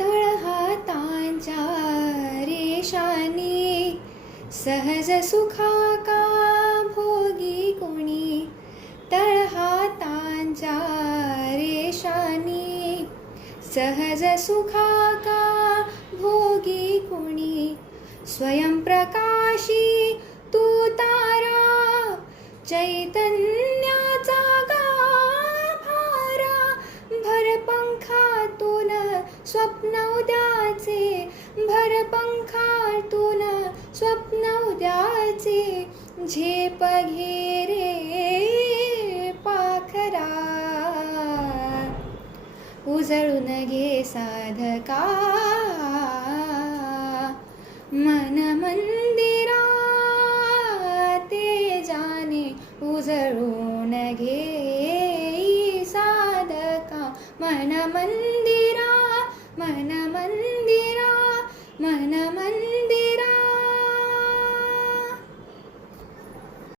तळहातांच्या रेषांनी सहज सुखाका भोगी कोणी. तळहातांच्या रेषांनी सहज सुखाका भोगी कोणी. स्वयंप्रकाशी तू तारा चैतन्याचा गाभारा. भर पंखातून स्वप्न उद्याचे, भर पंखातून स्वप्न उद्याचे. झेप घे रे पाखरा, उजळून घे साधका. मन मंदिरा तेजाने उजळून घे साधका. मन मंदिरा, मन मंदिरा, मन मंदिरा.